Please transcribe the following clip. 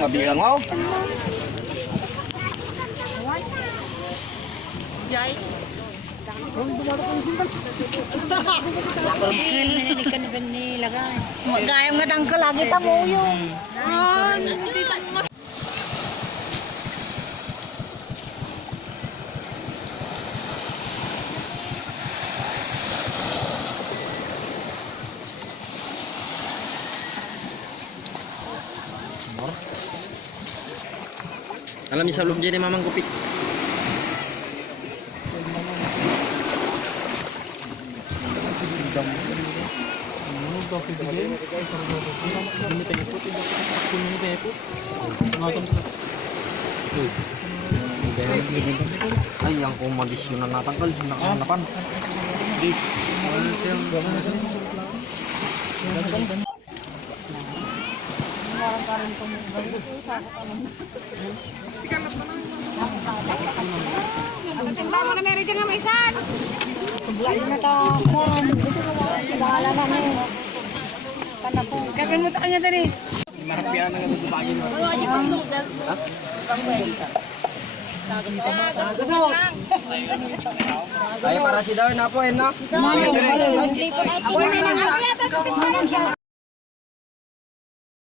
Mabilang mo. Jai. Magayang nga dang kalagi tamo yung. Alam niyo sa loob dyan ni Mamang Gupit. Ay, ang kumadisyon na natanggal. Nakasanapan. Timba mo na meron dyan ng isan. Sublain na ito. Bahala na mo. Kapin mo ito kanya dali. Marapian na nga bagay mo. Ay, para si Dawn na po, no? Ako na